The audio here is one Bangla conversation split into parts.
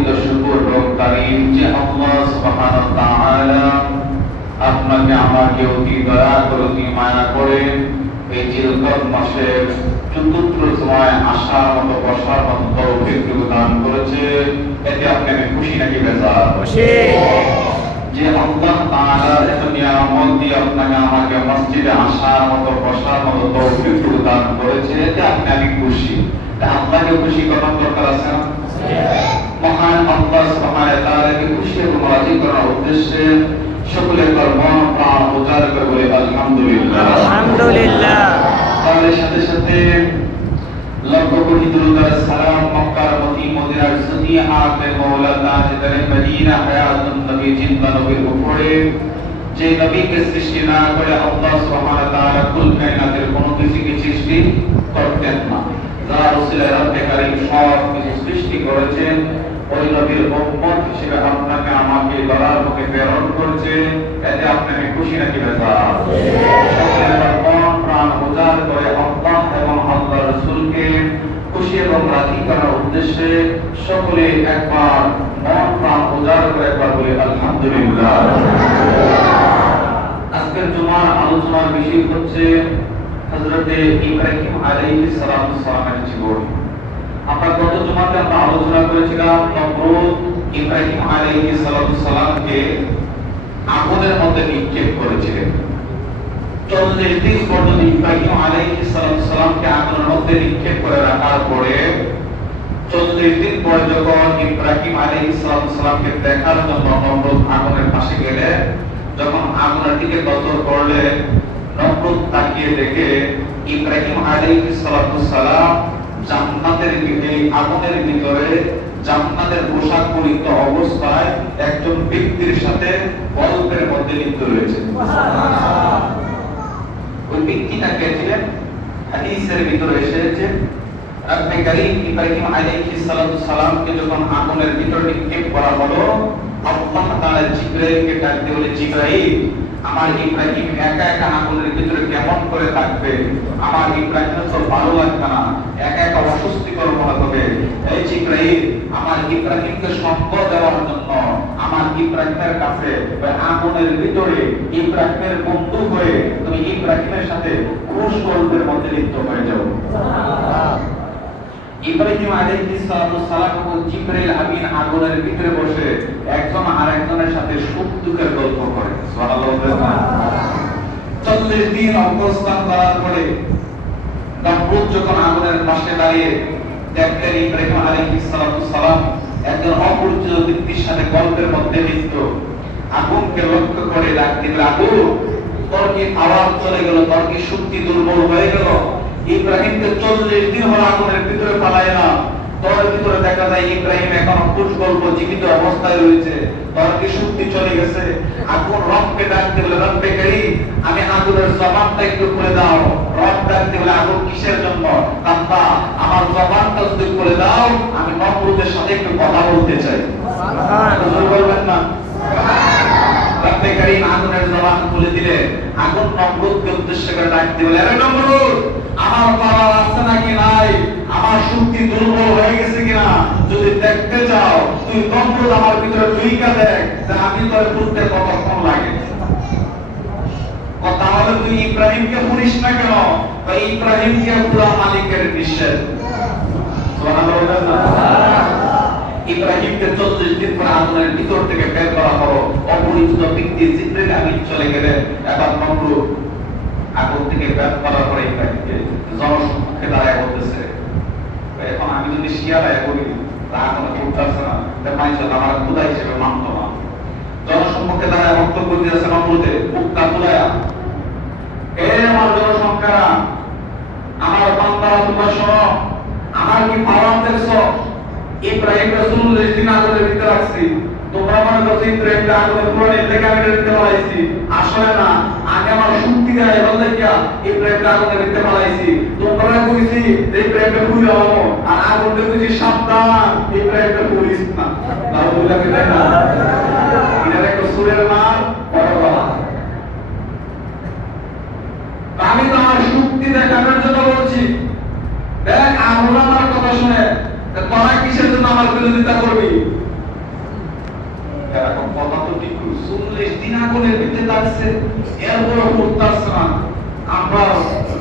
অগণিত শুকর এবং তারিফ যে আল্লাহ সুবহানাহু ওয়া তাআলা আপনাকে আমাকে অতি দয়া করে অতি মায়া করে এই জিলকদ মাসের চতুর্থ সময় আসার মতো বসার মতো তৌফিক দান করেছে। এতে আপনি আমি খুশি নাকি বেজার? খুশি। যে আল্লাহ তাআলা এত নিয়ামত দিয়ে আপনাকে আমাকে মসজিদে আসার মতো বসার মতো তৌফিক দান করেছে, এতে আপনি আমি খুশি। আল্লাহকে খুশি করার দরকার আছে না? মহান আল্লাহ সুবহানাহু ওয়া তাআলাকে খুশি এবং রাজি করার উদ্দেশ্যে সকলে মন প্রাণ উজাড় করে বলে আলহামদুলিল্লাহ। আলহামদুলিল্লাহ। তার সাথে সাথে লক্ষ কোটি দরুদ আর সালাম মক্কার মতি মদিনার সদিয়া আতে মাওলা তাজদার মদিনা হায়াতুন নবী জিন্দা নবীর উপরে যে নবীকে সৃষ্টি না করে আল্লাহ সুবহানাহু ওয়া তাআলা কুল কায়নাতের কোনো কিছুকে সৃষ্টি করতেন না। যার ওসিলায় রব্বে কারীম সব কিছু সৃষ্টি করেছেন, ওই নবীর উম্মত হিসেবে আপনাকে আমাকে ধরার মুখে প্রেরণ করেছে। এতে আপনি খুশি নাকি বেজার? সকলের মন প্রাণ উজাড় করে আল্লাহ এবং আল্লাহর রাসূলকে খুশি এবং রাজি করার উদ্দেশ্যে সকলে একবার মন প্রাণ উজাড় করে একবার বলে আলহামদুলিল্লাহ। আজকের জুমার আলোচনার বিষয় হচ্ছে হযরতে ইব্রাহিম আলাইহিস সালামের জীবন। আমরা গত জুমাতে আমরা আলোচনা করেছিলাম নমরুদ ইব্রাহিম আলাইহিস সালামকে আগুনের মধ্যে নিক্ষেপ করেছিলেন। 40 দিন পর্যন্ত ইব্রাহিম আলাইহিস সালামকে আগুনের মধ্যে নিক্ষেপ করে রাখার পরে 40 দিন পরে যখন ইব্রাহিম আলাইহিস সালামকে দেখার জন্য নমরুদ আগুনের পাশে গেলে, যখন আগুনের দিকে নজর করলে নমরুদ তাকিয়ে দেখে ইব্রাহিম আলাইহিস সালাম জান্নাতের আগুনের ভিতরে জান্নাতের পোশাক পরিহিত অবস্থায় একজন ব্যক্তির সাথে গল্পের মধ্যে লিপ্ত রয়েছে। সুবহানাল্লাহ। ওই ব্যক্তিটা কে ছিলেন? হাদিসের ভিতরে এসেছে রব্বে কারীম ইব্রাহিম আলাইহিস সালামকে যখন আগুনের ভিতরে নিক্ষেপ করা হলো, আল্লাহ তাআলা জিবরাইলকে ডাক দিয়ে বলে, জিবরাইল, আমার ইব্রাহিম একা একা আগুনের ভিতরে কেমন করে থাকবে? আমার ইব্রাহিমের তো ভালো লাগবে না, একা একা অস্বস্তিকর মনে হবে। এই জিবরাইল, আমার ইব্রাহিমকে সম্পদ দেওয়ার জন্য আমার ইব্রাহিমের কাছে আগুনের ভিতরে ইব্রাহিমের বন্ধু হয়ে তুমি ইব্রাহিমের সাথে খুশ গল্পের মধ্যে লিপ্ত হয়ে যাও। সুবহানাল্লাহ। ইব্রাহিম আলাইহিস সালাম ও জিবরাইল আমিন আগুনের ভিতরে বসে একজন আরেকজনের সাথে সুখ দুঃখের গল্প করে। সুবহানাল্লাহ। 40 দিন অবস্থান করার পরে নমরুদ যখন আগুনের পাশে দাঁড়িয়ে দেখলেন ইব্রাহিম আলাইহিস সালাম একজন অপরিচিত ব্যক্তির সাথে গল্পের মধ্যে লিপ্ত, আগুনকে লক্ষ্য করে ডাক দিলেন, আগুন, তোর কি আওয়াজ চলে গেল? তোর কি শক্তি দুর্বল হয়ে গেল? ইব্রাহিমকে 40 দিন হলো আগুনের ভিতরে পালায় না, তোর ভিতরে দেখা যায় ইব্রাহিম এখনো খুশ গল্প জীবিত অবস্থায় রয়েছে, তোর কি শক্তি চলে গেছে? আগুন রবকে ডাকতে বলে, রব্বে কারীম, আমি আগুনের জবানটা একটু খুলে দাও। রব ডাকতে বলে, আগুন কিসের জন্য? আল্লাহ, আমার জবানটা যদি খুলে দাও, আমি নমরুদের সাথে একটু কথা বলতে চাই। সুবহানাল্লাহ। বলবেন না? রব্বে কারীম আগুনের জবান খুলে দিলে আগুন নমরুদকে উদ্দেশ্য করে ডাকতে বলে, আরে নমরুদ, আমার পাওয়ার আছে নাকি নাই? আমার শক্তি দুর্বল হয়ে গেছে কিনা যদি দেখতে চাও, তুই নমরুদ আমার ভিতরে ঢুইকা দেখ যে আমি তোর করতে কতক্ষণ লাগে। তাহলে তুই ইব্রাহিমকে পুরিস না কেন? ইব্রাহিমকে পুরা মালিকের নিষেধ। সুবহানাল্লাহ। ইব্রাহিমকে 40 দিন পর আগুনের ভিতর থেকে বের করা হলো। অপরিচিত ব্যক্তি জিবরাইল আমিন চলে গেলে এবার নমরুদ আগুন থেকে বের করার পরে ইব্রাহিমকে জনসম্মুখে দাঁড়ায় বলতেছে, এখন আমি যদি শিয়ালায় বলি আগুনে ফুটতেছে না, মানুষ আমার খুদা হিসেবে মানত না। জনসম্মুখে দাঁড়ায় বক্তব্য দিয়েছে নমরুদে, মুখটা তুলায়া, এ আমার জনসংখ্যারা, আমার বান্দারা, তোমরা শোনো, আমার কি পাওয়ার দেখছো? ইব্রাহিম রাসূলুল্লাহ দিন আগুনের ভিতরে রাখছি, তোমরা মনে করছো ইব্রাহিমকে আগুনের পুরো লেখা ভিতরে দিতে পারাইছি। আসলে না, আগে আমার শক্তি দেয় বললে কি ইব্রাহিমকে আগুনের ভিতরে পারাইছি। তোমরা কইছি ইব্রাহিমকে পুরি হবো, আর আগুনকে কইছি সাবধান, ইব্রাহিমকে পুরিস না। আল্লাহ কি তাই না? এটা একটা সূরের মান বড় কথা। আমি তো আমার শক্তি দেখানোর জন্য বলছি, দেখ আমরা আমার কথা শুনে তোরা কিসের জন্য আমার বিরোধিতা করবি? এরকম কথা তো ঠিক 40 দিন আগুনের ভিতরে লাগছে, এরপর করতেছে না। আমরা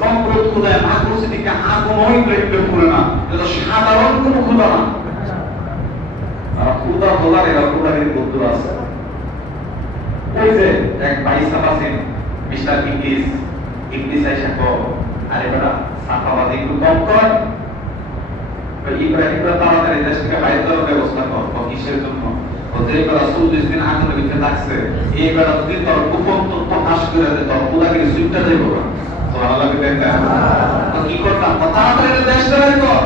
নমরুদ খোদা না করছে দিকে আগুন ওই প্লেটে পুরে না, এটা সাধারণ কোনো খোদা না। আর খোদা খোদার এরা খোদারের বন্ধু আছে। ওই যে এক ভাই সাহেব আছেন মিস্টার ইংলিশ, ইংলিশ এসে কো আরে বেটা সাফাবাদী একটু কম কর, ইব্রাহিম তাড়াতাড়ি দেশ থেকে বাইরে যাওয়ার ব্যবস্থা কর। কিসের জন্য? যে বেলা 40 দিন আগুনের ভিতরে থাকছে, এই বেলা যদি তোর গোপন তথ্য ফাঁস করে দে, তোর খোদাকে সুইটটা যাইব না। সুবহানাল্লাহ বিল্লাহ। তো কি করতাম? তাড়াতাড়ি দেশ থেকে কর।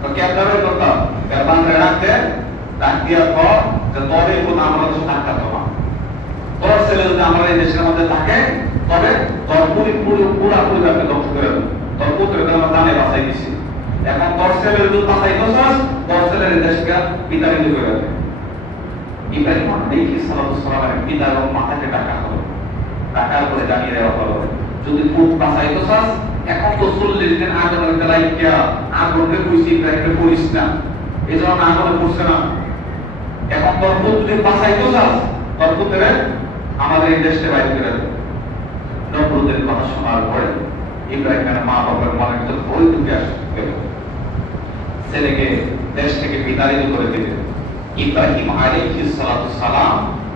তো কেমন করতাম? গারবান রাখতে ডাক দিয়া কর যে তোর এই কোন আমরা তো টাকা তোমা, তোর ছেলে যদি আমরা এই দেশের মধ্যে থাকে তবে তোর পুরোপুরি ব্যাপারে ধ্বংস করে দেব। তোর পুত্রকে আমরা জানে বাঁচাই দিছি, এখন তোর ছেলে যদি বাঁচাই দোষ, তোর ছেলের দেশকে বিতাড়িত করে দেবে। ইব্রাহিম আলাইহিস সালামের পিতা এবং মাতাকে ডাকা হলো, ডাকার করে জানিয়ে দেওয়া হলো যদি পুত বাঁচাই দোষ, এখন তো 40 দিন আগুনের বেলায় গিয়া আগুনকে কইছি ইব্রাহিমকে করিস না, এই জন্য আগুনে পড়ছে না। এখন তোর পুত যদি বাঁচাই দোষ, তোর পুত্রে আমাদের এই দেশকে বাইরে করে দেবে। নমরুদের কথা শোনার পরে ইব্রাহিমের মা বাবার মনের ভিতর ভয় ঢুকে আসবে, ছেলেকে দেশ থেকে বিতাড়িত করে দিবে। ইব্রাহিম আলাইহিস সালাম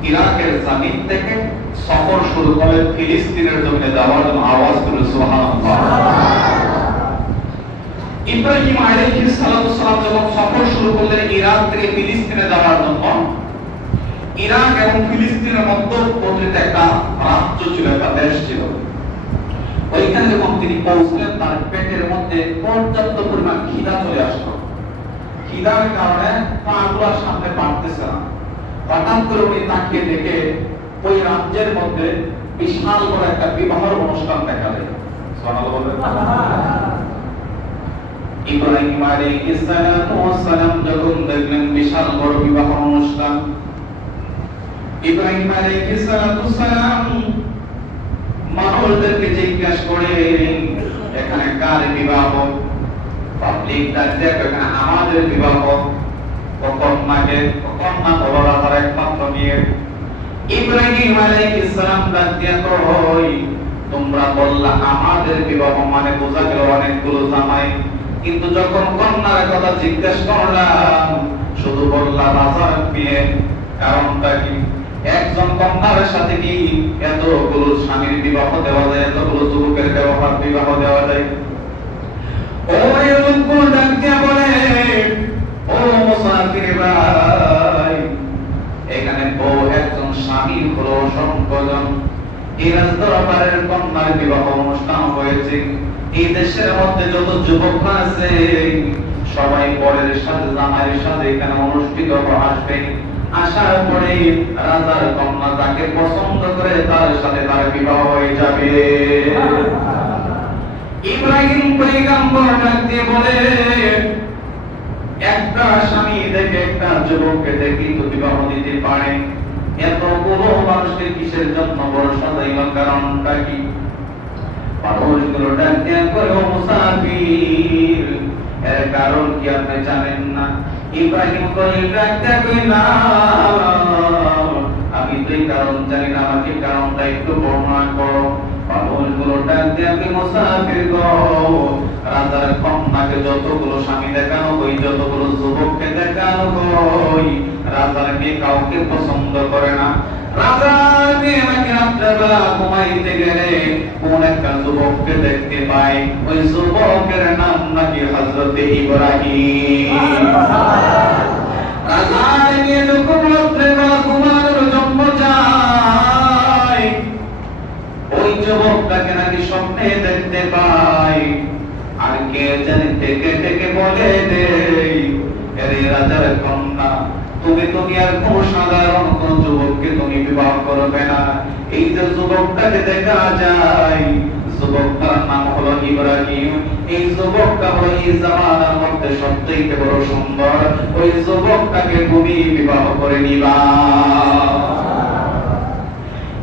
ইরাকের জমিন থেকে সফর শুরু করে ফিলিস্তিনের জমিনে যাওয়ার জন্য। আওয়াজ করে সুবহানাল্লাহ। ইব্রাহিম আলাইহিস সালাম যখন সফর শুরু করলেন ইরাক থেকে ফিলিস্তিনে যাওয়ার জন্য, ইরাক এবং ফিলিস্তিনের মধ্যবর্তী একটা রাজ্য ছিল, একটা দেশ ছিল। ওইখানে যখন তিনি পৌঁছলেন তার পেটের মধ্যে পর্যাপ্ত পরিমাণ খিদা চলে আসলো। খিদার কারণে পাগুলোর সামনে বাড়তেছে না। হঠাৎ করে উনি তাকিয়ে দেখে ওই রাজ্যের মধ্যে বিশাল বড় একটা বিবাহের অনুষ্ঠান দেখা যায়। সুবহানাল্লাহ বলবেন। ইব্রাহিম আলাইহিস সালাম যখন দেখলেন বিশাল বড় বিবাহ অনুষ্ঠান, ইব্রাহিম আলাইহিস সালাম মানুষদেরকে জিজ্ঞাসা করে এখানে কার বিবাহ? পাবলিক ডাকছে এখানে আমাদের বিবাহ। কন্যাকে কন্যা হলো রাজার একমাত্র মেয়ে। ইব্রাহিম আলাইহিস সালাম ডাক দিয়া কই তোমরা বললা আমাদের বিবাহ, মানে বোঝা গেল অনেকগুলো জামাই, কিন্তু যখন কন্যার কথা জিজ্ঞাসা করলাম শুধু বললা রাজার মেয়ে। কারণটা কি? একজন কন্যার সাথে কি এতগুলো স্বামীর বিবাহ দেওয়া যায়, এতগুলো যুবকের বিবাহ দেওয়া যায়? ওই লোকগুলো ডাক দিয়া বলে ও মুসাফির ভাই, এখানে বউ একজন, স্বামী হলো অসংখ্যজন। এই রাজদরবারের কন্যার বিবাহ অনুষ্ঠান হয়েছে। এই দেশের মধ্যে যত যুবকরা আছে সবাই বরের সাথে জামাইয়ের সাথে এখানে অনুষ্ঠিত আসবে। আসার পরে রাজার কন্যা যাকে পছন্দ করে তার সাথে তার বিবাহ হয়ে যাবে। ইব্রাহিম পয়গম্বর ডাক দিয়ে বলে একটা স্বামী দেখে একটা যুবককে দেখি তো বিবাহ দিতে পারে, এতগুলো মানুষকে কিসের জন্য বড় সাজাইবার কারণটা কি? মানুষগুলো ডাক দিয়ে করে ও মুসাফির, এর কারণ কি আপনি জানেন না? ইব্রাহিম কইল ডাক দিয়ে কই না আমি তো এই কারণ জানি না, আমাকে কারণটা একটু বর্ণনা করো। মানুষগুলো ডাক দিয়ে কই মুসাফির গো, রাজার কন্যাকে যতগুলো স্বামী দেখানো হই, যতগুলো যুবককে দেখানো হই, রাজার মেয়ে কাউকে পছন্দ করে না। রাজার মেয়ে নাকি রাত্রেবেলা ঘুমাইতে গেলে কোন একটা যুবককে দেখতে পায়, ওই যুবকের নাম নাকি হযরতে ইব্রাহিম। রাজার মেয়ে যখন রাত্রেবেলা ঘুমানোর জন্য যায়, ওই যুবকটাকে নাকি স্বপ্নে দেখতে পায়। আর কে জানে থেকে থেকে বলে দেই আরে রাজার কন্যা, তুমি দুনিয়ার কোন সাধারণ কোন যুবককে তুমি বিবাহ করবে না। এই যে যুবকটাকে দেখা যায়, যুবকটার নাম হলো ইব্রাহিম। এই যুবকটা হলো এই জামানার মধ্যে সবথেকে বড় সুন্দর। ওই যুবকটাকে তুমি বিবাহ করে নিবা।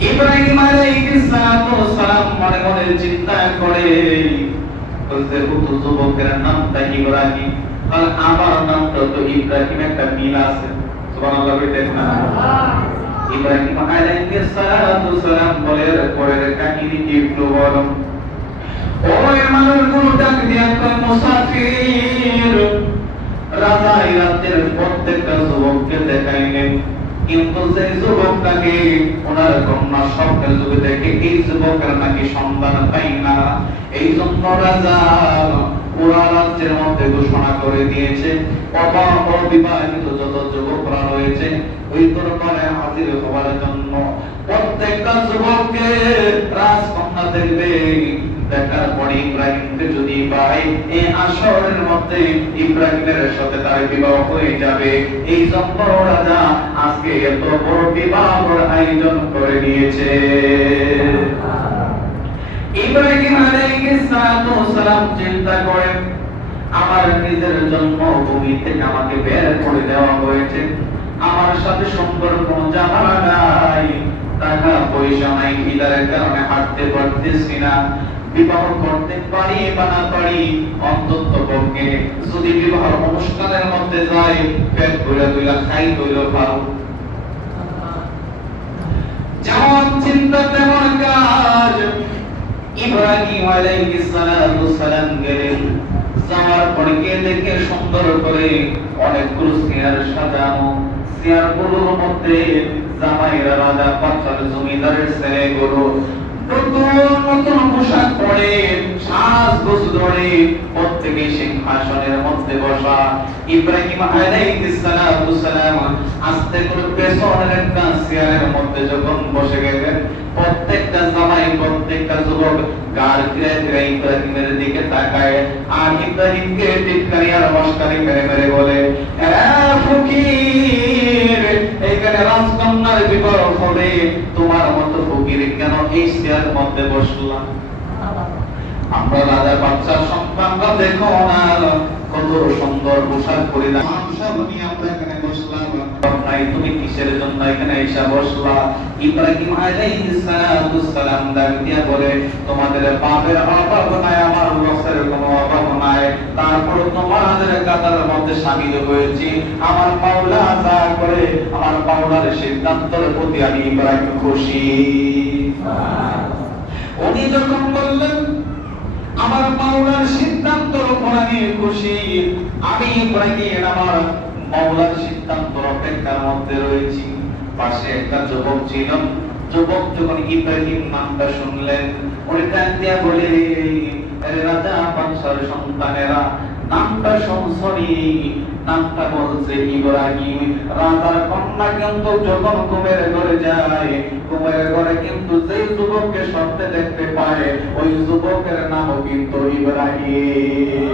ইব্রাহিম আলাইহিস সালাম মনে মনে চিন্তা করে বলতে কত যুবকের নামটা ইব্রাহিম, আর আমার নামটা তো ইব্রাহিম, একটা মিল আছে। সুবহানাল্লাহ বলতেন না। ইব্রাহিম আলাইহিস সালাতু সালাম পরের কাহিনী কি একটু বলো। ওই মানুষগুলো ডাক দিয়া কয় মুসাফির, রাজা এই রাতের প্রত্যেকটা যুবককে দেখাইলেন, কিন্তু যে যুবকটাকে ওনার কন্যা স্বপ্নের যুগে দেখে এই যুবকের নাকি সন্তান পাই না, এই জন্য রাজা পুরা রাজ্যের মধ্যে ঘোষণা করে দিয়েছে অবিবাহিত যত যুবকরা রয়েছে ওই দরবারে হাজির হওয়ার জন্য প্রত্যেকটা যুবককে রাজকন্যা দেখবে। দেখার পরে ইব্রাহিমকে যদি পায় এই আসরের মধ্যে ইব্রাহিমের সাথে তার বিবাহ হয়ে যাবে। এই জন্য রাজা আজকে এত বড় বিবাহের আয়োজন করে দিয়েছে। ইব্রাহিম আলাইহিস সালাম চিন্তা করেন, আমার নিজের জন্মভূমি থেকে আমাকে বের করে দেওয়া হয়েছে, আমার সাথে সুন্দর কোন জামা নাই, টাকা পয়সা নাই, খিদার কারণে হাঁটতে পারতেছি না, বিবাহ করতে পারি বা না পারি, অন্তত পক্ষে যদি বিবাহ অনুষ্ঠানের মধ্যে যাই পেট ভরে দুইলা খাই হইল ভালো। যেমন চিন্তা তেমন কাজ। ইব্রাহিম আলাইহিস সালাম গেলেন, যাওয়ার পরে গিয়ে দেখে সুন্দর করে অনেকগুলো চেয়ার সাজানো, চেয়ারগুলোর মধ্যে জামাইরা রাজা বাদশার জমিদারের ছেলেগুলো নতুন নতুন পোশাক পরে সাজগোজ ধরে প্রত্যেকে সিংহাসনের মধ্যে বসা। ইব্রাহিম আলাইহিস সালাম আস্তে করে পেছনের একটা চেয়ারের মধ্যে যখন বসে গেলেন, প্রত্যেকটা জামাই প্রত্যেকটা যুবক গাল ফিরে ফিরে ইব্রাহিমের দিকে তাকায় আর ইব্রাহিমকে টিটকারি আর মস্কারি মেরে মেরে বলে, এ ফকির, এখানে রাজকন্যার বিবাহ হবে, তোমার মতো ফকির কেন এই চেয়ারের মধ্যে বসলা? আমরা রাজা বাদশার সন্তানরা দেখো না কত সুন্দর পোশাক পরিধান, আমরা এখানে বসলাম, তুমি কিসের জন্য এখানে এসে বসলা? ইব্রাহিম আলাইহিস সালাম ডাক দিয়া বলে, তোমাদের বাপের অভাব নাই, আমার রসের কোনো অভাব নাই, তারপর তোমাদের কাতারের মধ্যে শামিল হয়েছি, আমার মাওলা যা করে আমার মাওলার সিদ্ধান্তের প্রতি আমি ইব্রাহিম খুশি। উনি যখন বললেন আমার মাওলার সিদ্ধান্তের উপর আমি খুশি, আমি ইব্রাহিম আমার মাওলার সিদ্ধান্তের অপেক্ষার মধ্যে রয়েছি। পাশে একটা যুবক ছিল, যুবক যখন ইব্রাহিম নামটা শুনলেন উনি ডাক দিয়া বলে, আরে রাজা বাদশার সন্তানেরা নামটা শুনছনি, নামটা বলছে ইব্রাহিম। রাজার কন্যা কিন্তু যখন ঘুমের ঘরে যায়, ঘুমের ঘরে কিন্তু যে যুবককে স্বপ্নে দেখতে পায় ওই যুবকের নামও কিন্তু ইব্রাহিম।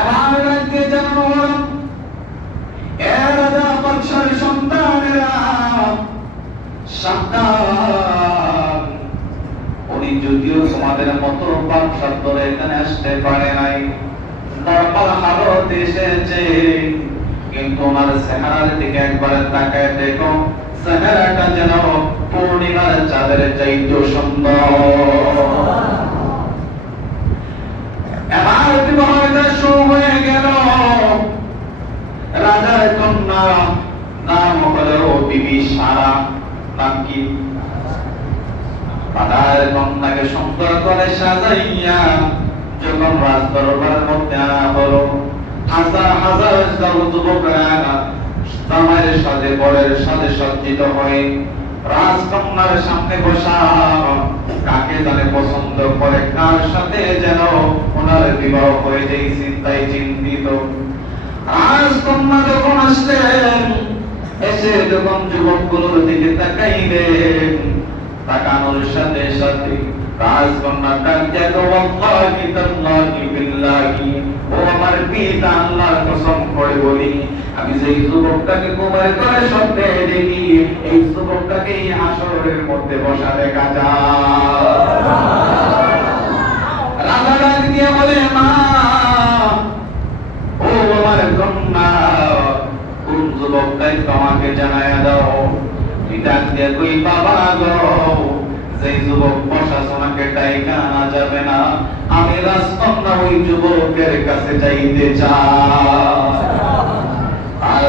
এবার রাজ্যে জন্ম হলো এ রাজা বাদশার সন্তানেরা সাবধান, উনি যদিও তোমাদের মতো বাদশার দরে এখানে আসতে পারে নাই, নরমাল হালত এসেছে, কিন্তু ওনার চেহারার দিকে একবার তাকায় দেখো, চেহারাটা যেন পূর্ণিমার চাঁদের চাইতেও সুন্দর। এবার বিবাহটা শুরু হয়ে গেল। রাজার কন্যা নাম হলো বিবি সারা। নাম কি? রাজার কন্যাকে সুন্দর করে সাজাইয়া যখন রাজ দরবারের মধ্যে আনা হলো, হাজার হাজার যুবকরা জামাইয়ের সাথে বরের সাথে সজ্জিত হয়ে রাজকন্যার সামনে বসা, কাকে জানে পছন্দ করে, কার সাথে যেন ওনার বিবাহ হয়ে যায় চিন্তায় চিন্তিত। রাজকন্যা যখন আসলেন, এসে যখন যুবকগুলোর দিকে তাকাইলেন, তাকানোর সাথে সাথে রাজকন্যা ডাক দিয়া ওয়াল্লাহি তাআল্লাহি বিল্লাহি, ও আমার পিতা আল্লাহর কসম করে বলি, আমি যেই যুবকটাকে ঘুমের ঘরে স্বপ্নে দেখি এই যুবকটাকে এই আসরের মধ্যে বসা দেখা যায়। রাজা ডাক দিয়া বলে, মা, ও আমার কন্যা, কোন যুবকটাই তোমাকে জানায়া দাও। ডাক দিয়া কই, বাবা গো, যে যুবক বসা সোনাকে ডাইকা আনা যাবে না, আমি রাজকন্যা ওই যুবকের কাছে যাইতে চাই। আর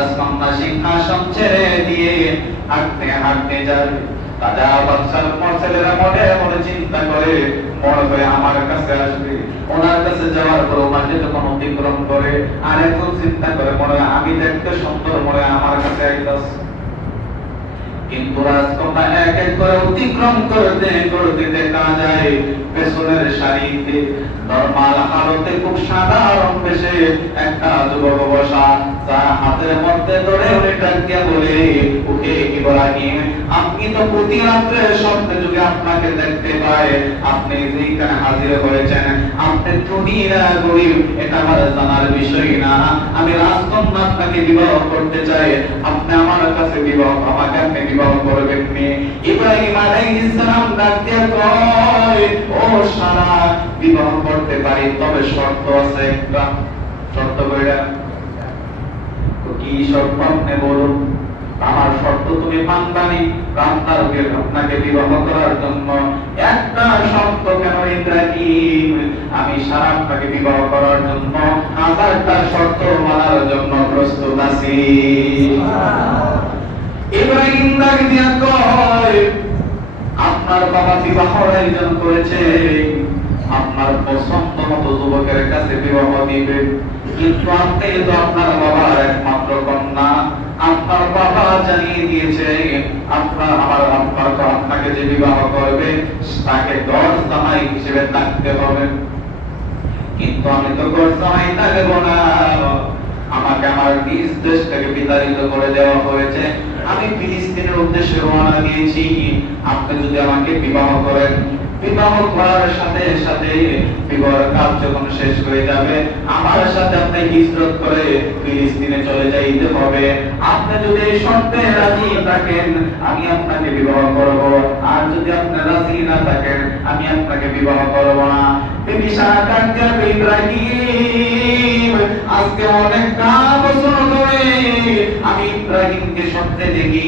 হাঁটতে যায়। রাজা বাদশার ছেলেরা মনে মনে চিন্তা করে বড় হয়ে আমার কাছে আসবে। ওনার কাছে যাওয়ার পর ওনাকে যখন অতিক্রম করে আর এখন চিন্তা করে মনে হয় আমি দেখতে সুন্দর, মনে হয় আমার কাছে আইতাছে। কিন্তু রাজকন্যা এক এক করে অতিক্রম করতে করতে দেখা যায় পেছনের সারিতে নরমাল হালতে খুব সাধারণ বেশে একটা যুবক বসা, যার হাতের মধ্যে ধরে উনি ডাক দিয়া বলে, ওকে ইব্রাহিম, আপনি তো প্রতি রাত্রে স্বপ্নে যুগে আপনাকে দেখতে পাই, আপনি যেখানে হাজির হয়েছেন আপনি ধনী না গরিব এটা আমার জানার বিষয় না। আমি রাজকন্যা আপনাকে বিবাহ করতে চাই, আপনি আমার কাছে বিবাহ, আমাকে আপনি বিবাহ করবেন নি? ইব্রাহিম আলাইহিস সালাম ডাক দিয়া কয়, ও সারা, বিবাহ করতে পারি, তবে শর্ত আছে একটা। শর্ত কয়টা? তো কি শর্ত আপনি বলুন? আমার শর্ত তুমি মানবানি, আপনাকে বিবাহ করার জন্য একটা শর্ত কেন ইব্রাহিম, আমি সারা আপনাকে বিবাহ করার জন্য 1000টা শর্ত মানার জন্য প্রস্তুত আছি। ইব্রাহিম ডাক দিয়া কয়, আপনার বাবা বিবাহ আয়োজন করেছে, আপনার পছন্দ মতো যুবকের কাছে বিবাহ দিবে, কিন্তু আপনি তো আপনার বাবার একমাত্র কন্যা, আপনার বাবা জানিয়ে দিয়েছে আপনাকে যে বিবাহ করবে তাকে গড় জামাই হিসেবে থাকতে হবে। কিন্তু আমি তো গড় জামাই থাকবো না, আমাকে আমার নিজ দেশ থেকে বিতাড়িত করে দেওয়া হয়েছে, আমি ফিলিস্তিনের উদ্দেশ্যে রওনা দিয়েছি। আপনি যদি আমাকে বিবাহ করেন, বিবাহ করার সাথে সাথে বিবাহের কাজ যখন শেষ হয়ে যাবে আমার সাথে আপনি হিজরত করে ফিলিস্তিনে চলে যাইতে হবে। আপনি যদি এই শর্তে রাজি থাকেন আমি আপনাকে বিবাহ করব, আর যদি আপনি রাজি না থাকেন আমি আপনাকে বিবাহ করব না। বিবি সারা ডাক দিয়া ইব্রাহিম, আজকে অনেকটা বছর ধরে আমি ইব্রাহিমকে স্বপ্নে দেখি,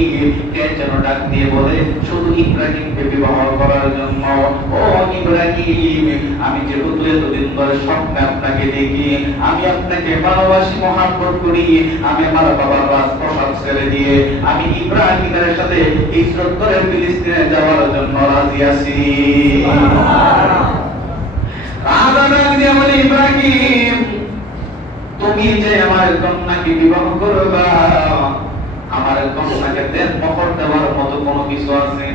কে যেন ডাক দিয়ে বলে শুধু ইব্রাহিমকে বিবাহ করার জন্য। ও ইব্রাহিম, আমি যেহেতু এতদিন ধরে স্বপ্নে আপনাকে দেখি, আমি আপনাকে ভালোবাসি, মহব্বত করি, আমি আমার বাবার রাজপ্রাসাদ ছেড়ে দিয়ে আমি ইব্রাহিমের সাথে হিজরত করে ফিলিস্তিনে যাওয়ার জন্য রাজি আছি। ইব্রাহিম, তুমি যে আমার কন্যাকে বিবাহ করবা, আমার কন্যাকে দেন মোহর দেওয়ার মতো কোনো কিছু আছে?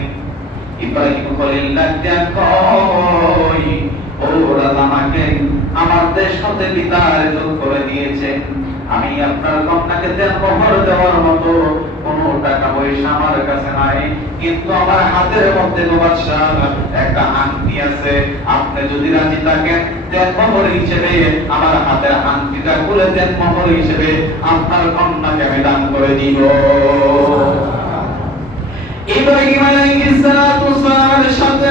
ইব্রাহিম খলিল ডাক দিয়া কয়, ও রাজা, আমাকে আমার দেশ হতে বিতাড়িত করে দিয়েছে, আমি আপনার কন্যাকে দেন মোহর দেওয়ার মতো কোনো টাকা পয়সা আমার কাছে নাই, কিন্তু আমার হাতের মধ্যে বাদশাহ একটা আংটি আছে, আপনি যদি রাজি থাকেন দেন মোহর হিসেবে আমার হাতের আংটিটা খুলে দেন মোহর হিসেবে আপনার কন্যাকে আমি দান করে দিব। ইব্রাহিম আলাইহিস সালামের সাথে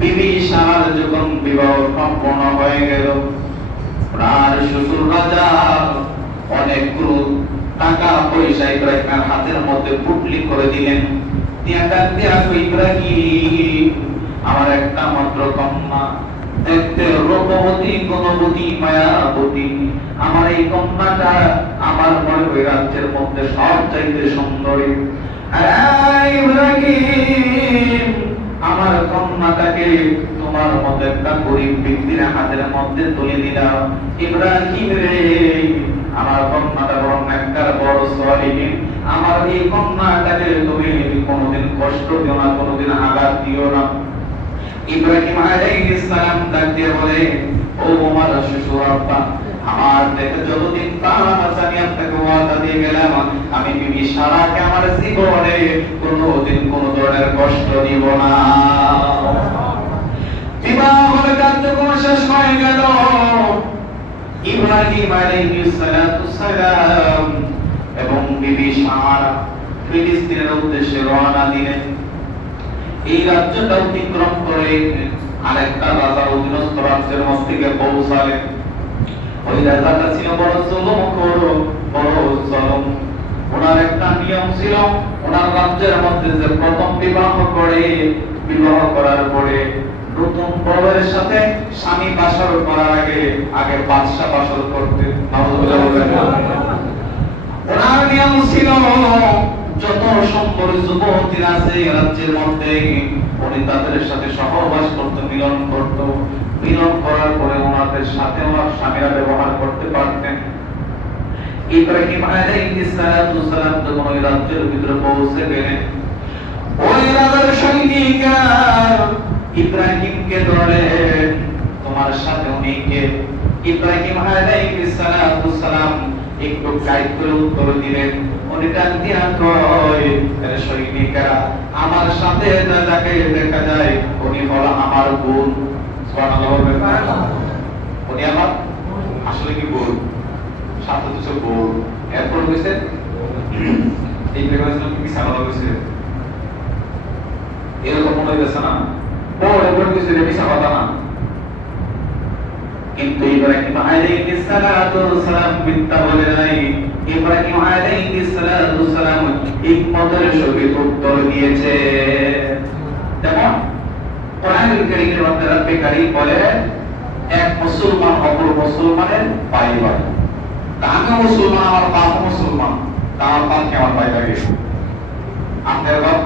বিবি সারার যখন বিবাহ সম্পন্ন হয়ে গেল, ওনার শ্বশুর রাজা অনেকগুলো টাকা পয়সা ইব্রাহিমের হাতের মধ্যে পুটলি করে দিলেন। ইব্রাহিম, আমার একটা মাত্র কন্যা, দেখতে রূপবতী, গুণবতী, মায়াবতী, আমার এই কন্যাটা আমার মনে হয় রাজ্যের মধ্যে সব চাইতে সুন্দরী। ইব্রাহিম, আমার কন্যাটাকে তোমার মতো একটা গরিব ব্যক্তির হাতের মধ্যে তুলে দিলাম। ইব্রাহিম রে, আমার কন্যাটা বরং একটা বড় সলিহিন, আমার এই কন্যাটাকে তুমি কোনোদিন কষ্ট দিও না, কোনোদিন আঘাত দিও না। ইব্রাহিম আলাইহিস সালাম ডাক দিয়ে বলে, ও আমার শ্বশুর আব্বা, আমার দেখে যতদিন প্রাণ আছে আমি আপনাকে ওয়াদা দিয়ে গেলাম আমি বিবি সারাকে আমার জীবনে কোনোদিন কোনো ধরনের কষ্ট দিব না। বিবাহের কার্যক্রম শেষ হয়ে গেল। ইব্রাহিম আলাইহিস সালাম এবং বিবি সারা ফিলিস্তিনের উদ্দেশ্যে রওনা দিলেন। এই রাজ্যটা অতিক্রম করে আরেকটা রাজার অধীনস্থ রাজ্যের মধ্যে পৌঁছালেন। ওই রাজাটা ছিল বড় জুলুমখোর, বড় জালেম। ওনার একটা নিয়ম ছিল, ওনার রাজ্যের মধ্যে যে প্রথম বিবাহ করে, বিবাহ করার পরে নতুন বউয়ের সাথে স্বামী বাসর করার আগে বাদশা বাসর করতে। ওনার নিয়ম ছিল যত যুবতী আছে রাজ্যের মধ্যে, উনি তাদের সাথে সহবাস করতে, মিলন করত। মিলন করার পরে ওনাদের সাথে ওনার স্বামীরা ব্যবহার করতে পারতেন। ইব্রাহিম আলাইহিস সালাম যখন ওই রাজ্যের ভিতরে পৌঁছে গেলেন, ওই রাজার সৈনিকরা ইব্রাহিমকে ধরলেন, তোমার সাথে উনি কে? ইব্রাহিম আলাইহিস সালাম একটু গাইড করে উত্তর দিলেন। উনি ডাক দিয়া কয়, আরে সৈনিকরা, আমার সাথে যাকে দেখা যায় উনি হলো আমার বোন। সুবহানাল্লাহ। উনি আমার আসলে কি বোন? সাথে তো বোন। এরপর কইছে এই প্রেগন্যান্সি কি সারা হইছে, এরকম মনে হইছে না? ও এরপর কইছে রে মিছা কথা না। কিন্তু ইব্রাহিম আলাইহিস সালাম মিথ্যা বলে নাই। ইব্রাহিম আলাইহিস সালাম হিকমতের সহিত উত্তর দিয়েছে। যেমন কোরআনুল কারীমের মধ্যে রব্বে কারীম বলে, এক মুসলমান অপর মুসলমানের ভাই ভাই। আমি মুসলমান, আমার বাপ মুসলমান, আমার বাপকে আমার ভাই লাগে। আপনার বাপ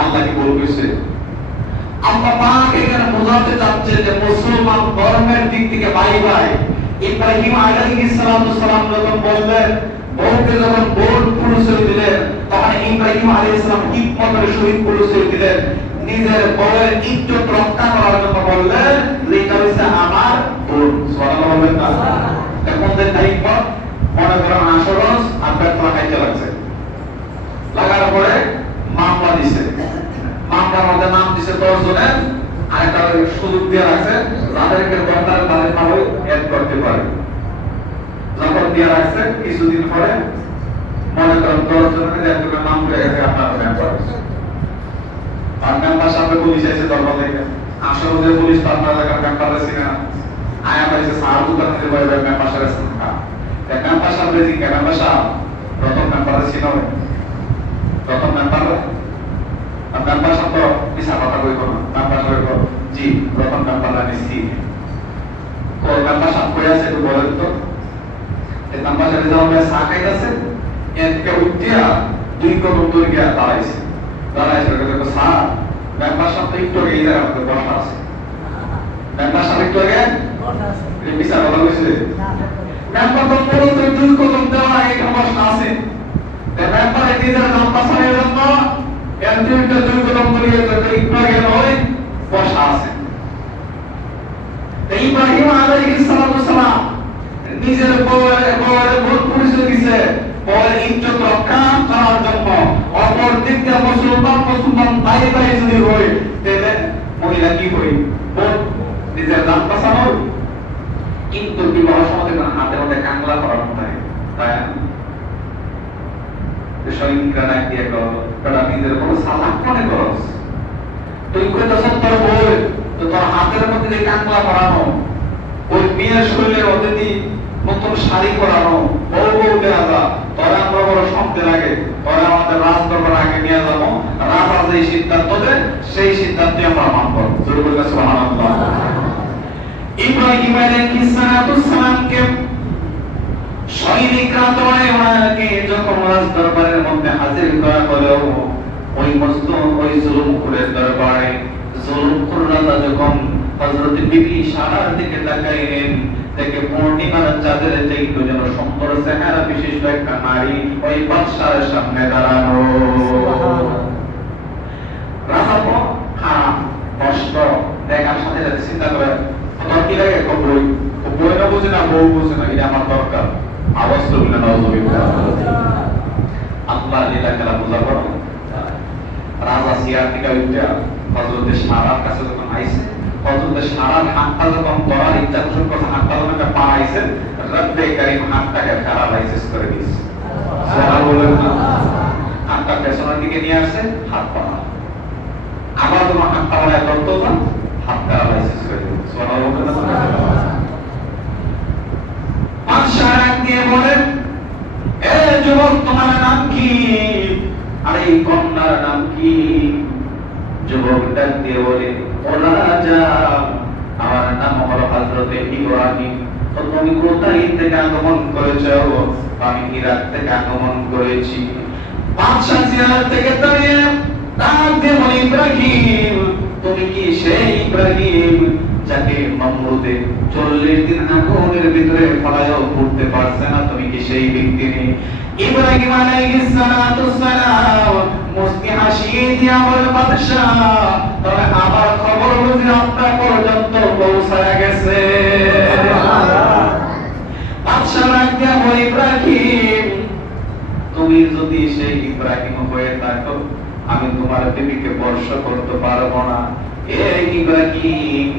আল্লাহ কি বলছে? আল্লাহ পাক এখানে বোঝাতে চাচ্ছে যে মুসলমান ধর্মের দিক থেকে ভাই ভাই। ইব্রাহিম আলাইহিস সালাম যখন বললেন, বউকে যখন বোন পরিচয় দিলেন, তখন ইব্রাহিম আলাইহিস সালাম হিকমতের সহিত পরিচয় দিলেন। নিজের বউয়ের ইজ্জত রক্ষা করার জন্য বললেন যে এটা হচ্ছে আমার বোন। সুবহানাল্লাহ বলবেন না? এখন যে হিকমত, মনে করেন আশরস আপনার তো খাইতে লাগছে, লাগার পরে মামলা দিছে। মামলার মধ্যে নাম দিছে 10 জনের, আর একটা সুযোগ দিয়ে রাখছে যাদেরকে দরকার তাদের নাম এড করতে পারে। যখন দিয়ে রাখছে কিছুদিন পরে মনে করেন 10 জনের একজনের নাম উঠে গেছে আপনার মেম্বার। আর মেম্বার সামনে পুলিশ এসে দরবার থেকে আসলে যে পুলিশ তো আপনার এলাকার মেম্বার আছে না, আয়া পাইছে সার দোকান থেকে বলে মেম্বার সাহেব সংখ্যা মেম্বার সাহেব রেজিং মেম্বার সাহেব প্রথম মেম্বার ছিল, প্রথম মেম্বার মেম্বার সাহেব তো মিছা কথা কইব না। মেম্বার সাহেব জি প্রথম মেম্বার নিছি তো মেম্বার সাহেব কই আছে একটু বলেন তো। এই মেম্বার সাহেব যখন চা খাইতেছে এনকে উঠিয়া 2 কদম দূরে গিয়া দাঁড়াইছে। দাঁড়াইছে দেখো স্যার মেম্বার সাহেব তো একটু আগে এই জায়গার মধ্যে বসা আছে। মেম্বার সাহেব একটু আগে বসা আছে, এই মিছা কথা কইছে। মেম্বার তো পুরো 2 কদম দেওয়া এই বসা আছে। এই মেম্বার এই নিজের নাম পাছানোর জন্য এনটিভিটা 2 কদম দূরে গিয়ে একটু আগে নয় বসা আছে। ইব্রাহিম আলাইহিস সালাম নিজের বউয়ের বোন পরিচয় দিছে, বউয়ের ইজ্জত রক্ষা করার জন্য। অপর দিক দিয়ে মুসলমান ভাই ভাই যদি হয়, তাহলে মহিলা কি হই? বোন, নিজের জান বাঁচানো। কিন্তু বিবাহ সমাজে হাতে হাতে কাংলা করানো হয়, তাই না? সৈনিকরা ডাক দিয়ে তোরা নিজের কোনো সালাক মনে করস, তুই কইতাছ তোর বউ তো তোর হাতের মধ্যে যে কাংলা করানো, ওই মেয়ের শরীরের মধ্যে দি নতুন শাড়ি করানো, বউ বউ দেওয়া যা, তোরা আমরা বড় সন্ধ্যে লাগে, তোরা আমাদের রাজ দরবার আগে নিয়ে যাবো, রাজা যে সিদ্ধান্ত দেয় সেই সিদ্ধান্তে আমরা মানব। জোরে বলবে সুবহানাল্লাহ। ইব্রাহিম আলাইহিস সালামকে সৈনিকরা ধরে ওনাকে যখন রাজ দরবারের মধ্যে হাজির করা হলো, ওই মজলুম ওই জুলুমখোরের দরবারে জুলুমখোর রাজা যখন হযরত বিবি সারার দিকে তাকাইলেন, দেখে পূর্ণিমার চাঁদের একটু যেন সুন্দর চেহারা বিশিষ্ট একটা নারী ওই বাদশার সামনে দাঁড়ানো। রাজা তো হারাম কষ্ট দেখার সাথে সাথে চিন্তা করে তোর কি লাগে, বই বই না বুঝে না, বউ বুঝে না, এটা আমার দরকার। আওয়াজ করবে না, আল্লাহ লীলা খেলা বোঝা করো। রাজা সিয়ার থেকে উঠে হযরত সারার কাছে যখন আইছে, হযরত সারার হাতটা যখন ধরার ইচ্ছা পোষণ করছে, হাতটা যখন একটা পা আইছে, রব্বে কারীম হাতটাকে প্যারালাইসিস করে দিয়েছে। সুবহানাল্লাহ বলেন না? হাতটা পেছনের দিকে নিয়ে আসে, হাত পা আবার যখন হাতটা বাড়ায় ধরতো না, হাত প্যারালাইসিস করে দিয়েছে। সুবহানাল্লাহ বলেন না? বাদশা দিয়ে বলেন, এ যুবক তোমার নাম কি? আর এই কন্যার নাম কি? যুবক ডাক দিয়ে বলে, ও রাজা আমার নাম হলো হযরত ইব্রাহিম। তো তুমি কোথায় থেকে আগমন করেছো? আমি ইরাক থেকে আগমন করেছি। বাদশা জিয়ারত থেকে দাঁড়িয়ে ডাক দিয়ে বলে, ইব্রাহিম, তুমি কি সেই ইব্রাহিম যাকে নমরুদে 40 দিন আগুনের ভিতরে ফলায়ও করতে পারছে না? তুমি কি সেই ব্যক্তি নেই? ইব্রাহিম আলাইহিস সালাতু সালাম মুস্কি হাসি দিয়া বলে, বাদশা, তবে আমার খবর বুঝি আপনার পর্যন্ত পৌঁছায় গেছে। বাদশা ডাক দিয়া বলে, ইব্রাহিম, তুমি যদি সেই ইব্রাহিম হয়ে থাকো, আমি তোমার বিবিকে স্পর্শ করতে পারবো না। এই ইব্রাহিম,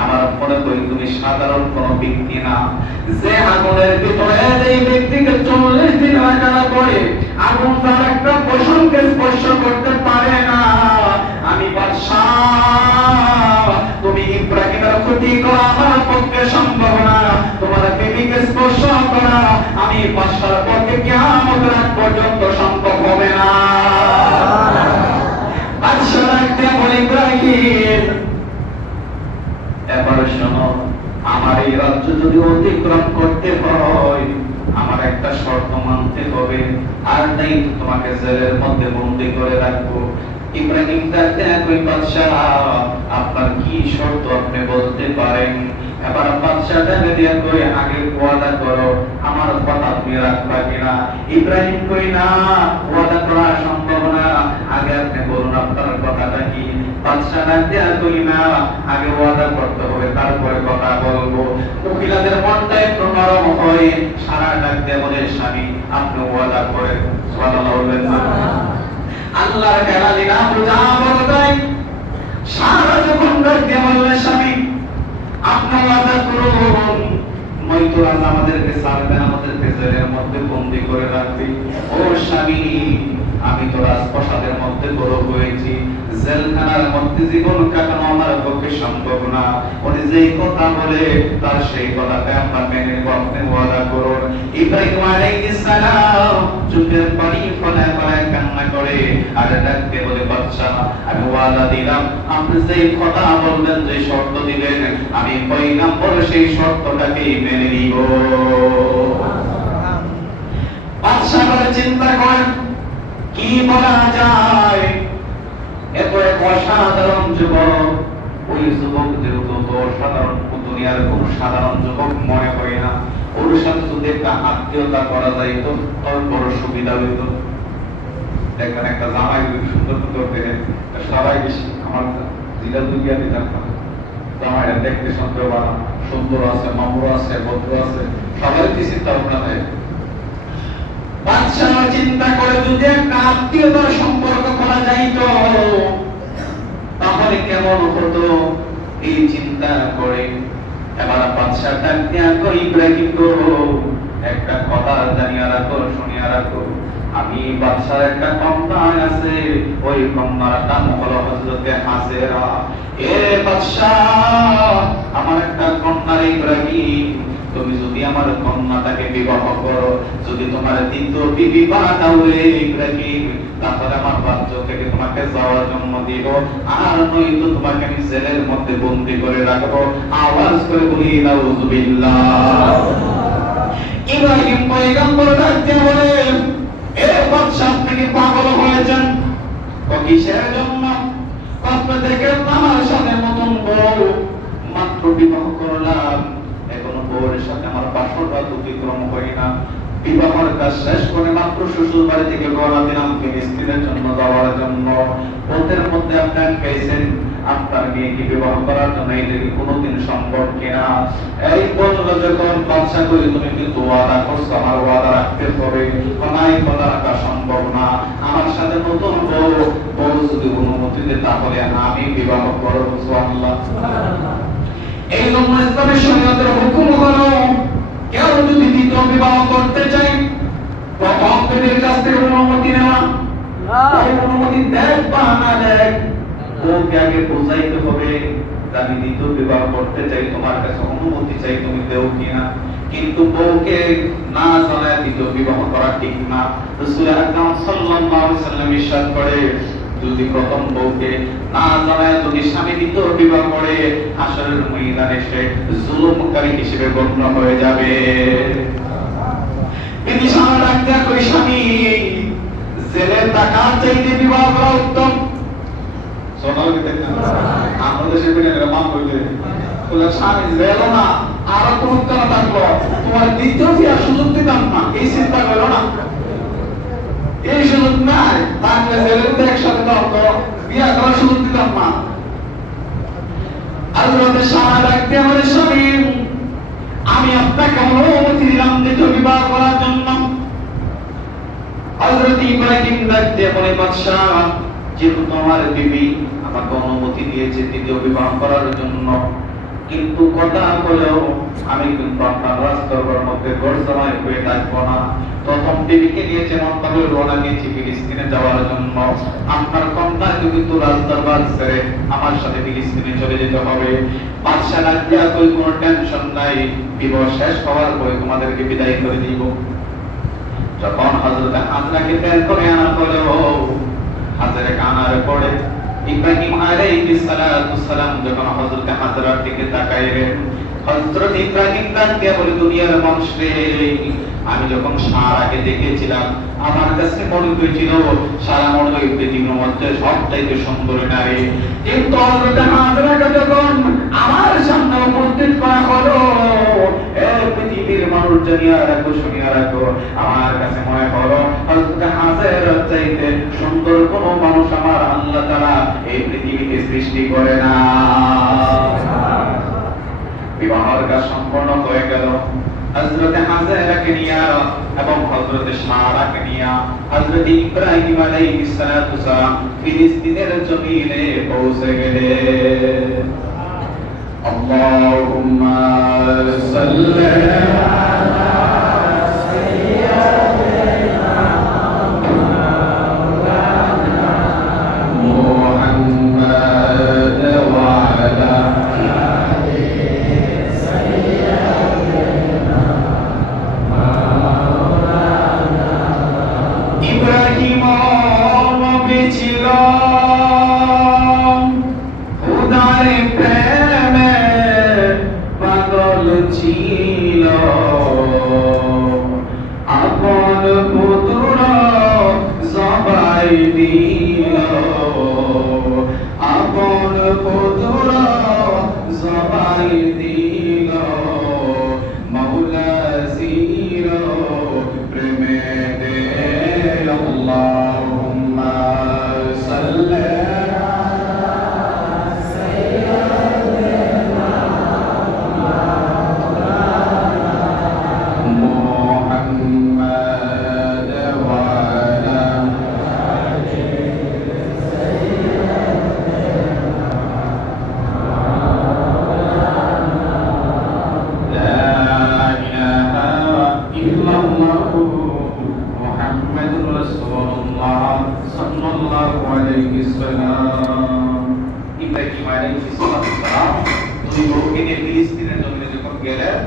আমার মনে করি তুমি সাধারণ কোন ব্যক্তি না, যে আগুনের ভিতরে এই ব্যক্তিকে 40 দিন রাখার পরে আগুন তার একটা পশমকে স্পর্শ করতে পারে না। আমি বাদশাহ, তুমি ইব্রাহিমের ক্ষতি করা আমার পক্ষে সম্ভব না, তোমার বিবিকে স্পর্শ করা আমি বাদশার পক্ষে কিয়ামত রাত পর্যন্ত সম্ভব হবে না। বাদশা ডাকতে বলে, ইব্রাহিম, এবার শোনো, আমার এই রাজ্য যদি অতিক্রম করতে হয়, আমার একটা শর্ত মানতে হবে, আর নাই তো তোমাকে জেলের মধ্যে বন্দী করে রাখবো। ইব্রাহিম ডাকতে কই, বাদশা, আপনার কি শর্ত আপনি বলতে পারেন? এবার বাদশা ডাকে দিয়া কই, আগে ওয়াদা করো, আমার কথা তুমি রাখবা কিনা? ইব্রাহিম কই, না, ওয়াদা করা সম্ভব না, আগে আপনি বলুন আপনার কথাটা কি? বাদশা ডাকে কই, না, আগে ওয়াদা করতে হবে, তারপরে কথা বলবো। মহিলাদের মনটা একটু নরম হয়, সারা ডাক দিয়ে বলে, স্বামী, আপনি ওয়াদা করেন। সুবহানাল্লাহ বলবেন না? আল্লাহর খেলা দিনা বুঝা বলতাই সারা যখন ডাক দিয়ে বললে, স্বামী, আপনি ওয়াদা করুন, নয়তো আজ আমাদেরকে ছাড়বেন, আমাদেরকে জেলের মধ্যে বন্দী করে রাখবে। ও স্বামী, আমি তো রাজপ্রাসাদের মধ্যে বড় হয়েছি, জেলখানার মধ্যে জীবন কাটানো আমার পক্ষে সম্ভব না। উনি যেই কথা বলে তার সেই কথাকে আমরা মেনে নেব, আপনি ওয়াদা করুন। ইব্রাহিম আলাইহিস সালাম চোখের পানি ফেলে ফেলে কান্না করে আর ডাকতে বলে, বাদশা, আমি ওয়াদা দিলাম, আপনি যেই কথা বলবেন, যে শর্ত দিলেন, আমি পয়গম্বর সেই শর্তটাকে মেনে নিব। বাদশা বলে, চিন্তা করেন কি বলা যায়। এত এক অসাধারণ যুবক, ওই যুবক যেহেতু অসাধারণ, দুনিয়ার খুব সাধারণ যুবক মনে হয় না, ওর সাথে যদি একটা আত্মীয়তা করা যাইত তবে বড় সুবিধা হইত। দেখবেন একটা জামাই সুন্দর সুন্দর দেখে সবাই বেশি আমার জিলা দুনিয়া দিতাম, জামাইরা দেখতে সন্দেহবান, সুন্দর আছে, নম্র আছে, ভদ্র আছে, সবাই কি চিন্তা ভাবনা দেয়। বাদশা চিন্তা করে, যদি একটা আত্মীয়তার সম্পর্ক করা যাইত তাহলে কেমন হতো, এই চিন্তা করে এবার বাদশা ডাক দিয়া কই, ইব্রাহিম গো, একটা কথা জানিয়া রাখো, শুনিয়া রাখো, আমি বাদশার একটা কন্যা আছে, ওই কন্যার নাম হলো হযরতে হাজেরা। এ বাদশা, আমার একটা কন্যা ইব্রাহিম, তুমি যদি আমার কন্যাটাকে বিবাহ করো, যদি তোমার দ্বিতীয় বিবি বানাও ইব্রাহিম, তাহলে আমার রাজ্য থেকে তোমাকে যাওয়ার জন্য দিব, আর নয়তো তোমাকে আমি জেলের মধ্যে বন্দী করে রাখবো। আওয়াজ করে বলি নাউযুবিল্লাহ। ইব্রাহিম পয়গম্বর ডাকতে বলে, এ বাদশা, আপনি কি পাগল হয়েছেন? কিসের জন্য? আপনি দেখেন আমার সাথে নতুন বউ, মাত্র বিবাহ করলাম, এখনো বউয়ের সাথে আমার বাসরটা অতিক্রম হয় না, বিবাহের কাজ শেষ করে মাত্র শ্বশুর বাড়ি থেকে রওনা দিলাম ফিলিস্তিনের জন্য যাওয়ার জন্য। পথের মধ্যে আপনার খাইছেন, আপনার মেয়েকে বিবাহ করার জন্য এটা কি কোনোদিন সম্ভব কিনা? এই বললো যখন বাদশা কই, তুমি কিন্তু ওয়াদা করছো, আমার ওয়াদা রাখতে হবে, নাই কথা রাখা সম্ভব না, আমার সাথে নতুন বউ, বউ যদি অনুমতি দেয় তাহলে আমি বিবাহ করবো। সুবহানাল্লাহ। এই জন্য ইসলামের শরীয়তের হুকুম হলো, কেউ যদি দ্বিতীয় বিবাহ করতে চায়, প্রথম বিবির কাছ থেকে অনুমতি নেওয়া, অনুমতি দেখ বা না দেখ, বউকে আগে বোঝাইতে হবে আমি দ্বিতীয় বিবাহ করতে চাই, তোমার কাছে অনুমতি চাই, তুমি দেও কিনা। কিন্তু বউকে না জানায় দ্বিতীয় বিবাহ করা ঠিক না। রাসূল আকরাম সাল্লাল্লাহু আলাইহি ওয়াসাল্লাম ইরশাদ করে, যদি প্রথম বউকে না জানায় যদি স্বামী দ্বিতীয় বিবাহ করে, হাসরের ময়দানে সে জুলুমকারী হিসেবে গণ্য হয়ে যাবে। তিনি সারা ডাক দেয়া কই, স্বামী, জেলে সে বেড়ে গেলে মান হইলে বলে স্বামী গেল না আরো কোন উত্তরা থাকলো তোমার দ্বিতীয় বিয়ার সুযোগ দিতাম না এই চিন্তা করো না এই সুযোগ নাই থাকলে জেলে একসাথে দাও তো বিয়া করার সুযোগ দিতাম না হযরত শামা ডাকতে আমাদের স্বামী আমি আপনাকে অনুমতি দিলাম দ্বিতীয় বিবাহ করার জন্য হযরত ইব্রাহিম ডাকতে বলে বাদশা যেহেতু তোমার বিবি আমাকে অনুমতি দিয়েছে দ্বিতীয় বিবাহ করার জন্য কিন্তু কথা হলো আমি কিন্তু আপনার রাজদরবার মধ্যে গড়জমাই হয়ে থাকবো না প্রথম বিবিকে নিয়ে যেমন ভাবে রওনা দিয়েছি ফিলিস্তিনে যাওয়ার জন্য আপনার কন্যাকে কিন্তু রাজদরবার ছেড়ে আমার সাথে ফিলিস্তিনে চলে যেতে হবে বাদশা ডাকিয়া কই কোনো টেনশন নাই বিবাহ শেষ হওয়ার পরে তোমাদেরকে বিদায় করে দিব যখন হযরত হাজরাকে বের করে আনা হলো হাজরাকে আনার পরে ইব্রাহিম আলাইহিস সালাম যখন হযরত হাজরার দিকে তাকাইলেন হযরত ইব্রাহিম ডাকতে বলে দুনিয়ার মানুষ রে আমি যখন সারাকে দেখেছিলাম আমার কাছে মনে হয়েছিল সারা মনে হয় পৃথিবীর মধ্যে সবচাইতে সুন্দর নারী কিন্তু হযরত হাজরাকে যখন আমার সামনে উপস্থিত করা হলো এই পৃথিবীর মানুষ জানিয়া রাখো শুনিয়া রাখো আমার কাছে মনে হলো হযরত হাজরার চাইতে সুন্দর কোনো মানুষ আমার আল্লাহ তাআলা এই পৃথিবীতে সৃষ্টি করে না বিবাহের কাজ সম্পন্ন হয়ে গেল হযরত হাজরাকে নিয়া এবং হযরত সারাকে নিয়া হযরত ইব্রাহিম আলাইহিস সালাম ফিলিস্তিনের জমিনে পৌঁছে গেলেন আল্লাহুম্মা সাল্লি আলা সাইয়্যিদিনা মাওলানা মুহাম্মাদ ওয়া আলা ইব্রাহিম নবী ছিল খোদার প্রেমে পাগল ছিল আপন পুত্র জবাই দিল আপন পুত্র জবাই দিল মাওলা ছিল প্রেমে اللهم صل على سيدنا محمد وعلى آل سيدنا لا إله إلا الله محمد رسول الله صلى الله عليه وسلم ইব্রাহিম আলাইহিস সালাম দুই বউকে নিয়ে ফিলিস্তিনের জমিনে যখন গেলেন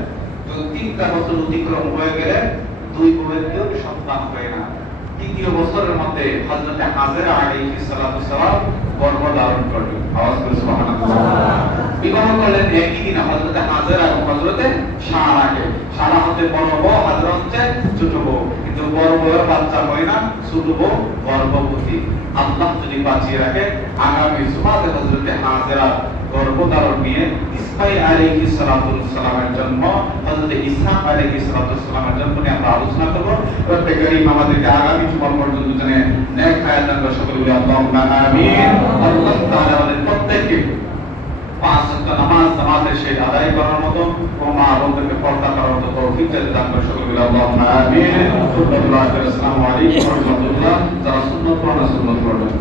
তো 3টা বছর অতিক্রম হয়ে গেলে দুই বউয়ের কেউ সন্তান হয় না তৃতীয় বছরের মধ্যে হযরত হাজরা আলাইহিস সালাম গর্ভ ধারণ করলেন আওয়াজ করে সুবহানাল্লাহ বিবাহ করলেন একই দিনে হযরত হাজরা এবং হযরত সারাকে সারা হতে বড় বউ হাজরা হচ্ছে ছোট বউ কিন্তু বড় বউয়ের বাচ্চা হয় না ছোট বউ গর্ভবতী আল্লাহ যদি বাঁচিয়ে রাখে আগামী জুমাতে হযরত হাজরা গর্ভধারণ নিয়ে ইসমাঈল আলাইহিস সালামের জন্ম হযরত ইসহাক আলাইহিস সালামের জন্ম নিয়ে আমরা আলোচনা করব রব্বে কারীম আমাদেরকে আগামী জুমা পর্যন্ত যেন নেক হায়াত দান করে সকলে বলি আল্লাহুম্মা আমিন আল্লাহ তাআলা আমাদের প্রত্যেককে পাঁচ ওয়াক্ত নামাজের সেই আদায় করার মতো ও মা বোনদেরকে পর্দা করার মতো তৌফিক দান করে সকলে বলি আল্লাহুম্মা আমিন। আসসালামু আলাইকুম ওয়া রাহমাতুল্লাহ। যারা সুন্নাত পড়েন সুন্নাত পড়বেন।